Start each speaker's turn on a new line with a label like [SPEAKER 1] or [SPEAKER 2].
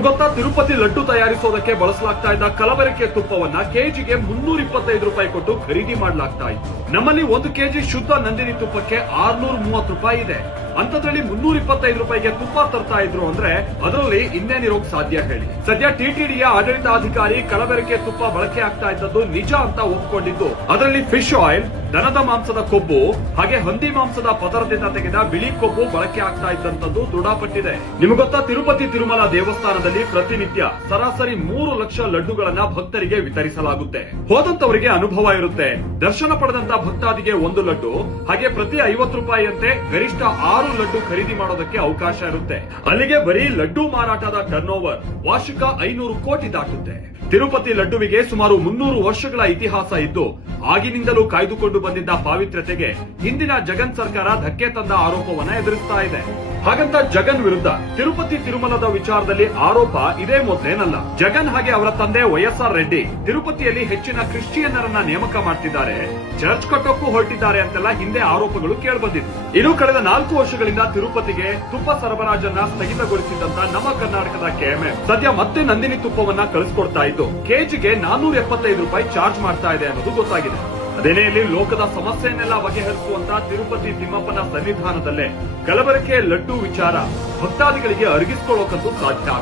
[SPEAKER 1] ನಿಮಗೊತ್ತಾ ತಿರುಪತಿ ಲಡ್ಡು ತಯಾರಿಸೋದಕ್ಕೆ ಬಳಸಲಾಗ್ತಾ ಇದ್ದ ಕಲಬೆರಕೆ ತುಪ್ಪವನ್ನ ಕೆಜಿಗೆ ಮುನ್ನೂರ ಇಪ್ಪತ್ತೈದು ರೂಪಾಯಿ ಕೊಟ್ಟು ಖರೀದಿ ಮಾಡಲಾಗ್ತಾ ಇತ್ತು. ನಮ್ಮಲ್ಲಿ ಒಂದು ಕೆಜಿ ಶುದ್ಧ ನಂದಿನಿ ತುಪ್ಪಕ್ಕೆ ಆರ್ನೂರ ಮೂವತ್ತು ರೂಪಾಯಿ ಇದೆ. ಅಂತದ್ರಲ್ಲಿ ಮುನ್ನೂರ ಇಪ್ಪತ್ತೈದು ರೂಪಾಯಿಗೆ ತುಪ್ಪ ತರ್ತಾ ಇದ್ರು ಅಂದ್ರೆ ಅದರಲ್ಲಿ ಇನ್ನೇನಿರೋಕ್ ಸಾಧ್ಯ ಹೇಳಿ. ಸದ್ಯ ಟಿಟಿಡಿಯ ಆಡಳಿತಾಧಿಕಾರಿ ಕಲಬೆರಕೆ ತುಪ್ಪ ಬಳಕೆ ಆಗ್ತಾ ಇದ್ದದ್ದು ನಿಜ ಅಂತ ಒಪ್ಪಿಕೊಂಡಿದ್ದು ಅದರಲ್ಲಿ ಫಿಶ್ ಆಯಿಲ್, ದನದ ಮಾಂಸದ ಕೊಬ್ಬು, ಹಾಗೆ ಹಂದಿ ಮಾಂಸದ ಪದರದಿಂದ ತೆಗೆದ ಬಿಳಿ ಕೊಬ್ಬು ಬಳಕೆ ಆಗ್ತಾ ಇದ್ದಂತದ್ದು ದೃಢಪಟ್ಟಿದೆ. ನಿಮಗೊತ್ತಾ ತಿರುಪತಿ ತಿರುಮಲ ದೇವಸ್ಥಾನದಲ್ಲಿ ಪ್ರತಿನಿತ್ಯ ಸರಾಸರಿ ಮೂರು ಲಕ್ಷ ಲಡ್ಡುಗಳನ್ನ ಭಕ್ತರಿಗೆ ವಿತರಿಸಲಾಗುತ್ತೆ. ಹೋದಂತವರಿಗೆ ಅನುಭವ ಇರುತ್ತೆ. ದರ್ಶನ ಪಡೆದಂತ ಭಕ್ತಾದಿಗೆ ಒಂದು ಲಡ್ಡು, ಹಾಗೆ ಪ್ರತಿ ಐವತ್ತು ರೂಪಾಯಿಯಂತೆ ಗರಿಷ್ಠ ಆರು ಲಡ್ಡು ಖರೀದಿ ಮಾಡೋದಕ್ಕೆ ಅವಕಾಶ ಇರುತ್ತೆ. ಅಲ್ಲಿಗೆ ಬರೀ ಲಡ್ಡು ಮಾರಾಟದ ಟರ್ನ್ ಓವರ್ ವಾರ್ಷಿಕ ಐನೂರು ಕೋಟಿ ದಾಟುತ್ತೆ. ತಿರುಪತಿ ಲಡ್ಡುವಿಗೆ ಸುಮಾರು ಮುನ್ನೂರು ವರ್ಷಗಳ ಇತಿಹಾಸ ಇದ್ದು, ಆಗಿನಿಂದಲೂ ಕಾಯ್ದುಕೊಂಡು ಬಂದಿದ್ದ ಪಾವಿತ್ರ್ಯತೆಗೆ ಹಿಂದಿನ ಜಗನ್ ಸರ್ಕಾರ ಧಕ್ಕೆ ತಂದ ಆರೋಪವನ್ನ ಎದುರಿಸ್ತಾ ಇದೆ. ಹಾಗಂತ ಜಗನ್ ವಿರುದ್ಧ ತಿರುಪತಿ ತಿರುಮಲದ ವಿಚಾರದಲ್ಲಿ ಆರೋಪ ಇದೇ ಮೊದಲೇನಲ್ಲ ಜಗನ್ ಹಾಗೆ ಅವರ ತಂದೆ ವೈಎಸ್ಆರ್ ರೆಡ್ಡಿ ತಿರುಪತಿಯಲ್ಲಿ ಹೆಚ್ಚಿನ ಕ್ರಿಶ್ಚಿಯನ್ನರನ್ನ ನೇಮಕ ಮಾಡ್ತಿದ್ದಾರೆ. ಚರ್ಚ್ ಕಟ್ಟೋಕ್ಕೂ ಹೊರಟಿದ್ದಾರೆ ಅಂತೆಲ್ಲ ಹಿಂದೆ ಆರೋಪಗಳು ಕೇಳಬಂದಿತ್ತು. ಇನ್ನು ಕಳೆದ ನಾಲ್ಕು ವರ್ಷಗಳಿಂದ ತಿರುಪತಿಗೆ ತುಪ್ಪ ಸರಬರಾಜನ್ನ ಸ್ಥಗಿತಗೊಳಿಸಿದಂತ ನಮ್ಮ ಕರ್ನಾಟಕದ ಕೆಎಂಎ ಸದ್ಯ ಮತ್ತೆ ನಂದಿನಿ ತುಪ್ಪವನ್ನ ಕಳಿಸ್ಕೊಡ್ತಾ ಇದ್ದು, ಕೆಜಿಗೆ ನಾನೂರ ಎಪ್ಪತ್ತೈದು ರೂಪಾಯಿ ಚಾರ್ಜ್ ಮಾಡ್ತಾ ಇದೆ ಅನ್ನೋದು ಗೊತ್ತಾಗಿದೆ. ಅದೇನೇ ಇಲ್ಲಿ ಲೋಕದ ಸಮಸ್ಯೆಯನ್ನೆಲ್ಲ ಬಗೆಹರಿಸುವಂತ ತಿರುಪತಿ ತಿಮ್ಮಪ್ಪನ ಸನ್ನಿಧಾನದಲ್ಲೇ ಕಲಬೆರಕೆ ಲಡ್ಡು ವಿಚಾರ ಭಕ್ತಾದಿಗಳಿಗೆ ಅರಗಿಸ್ಕೊಳ್ಳೋಕಂತೂ ಸಾಧ್ಯ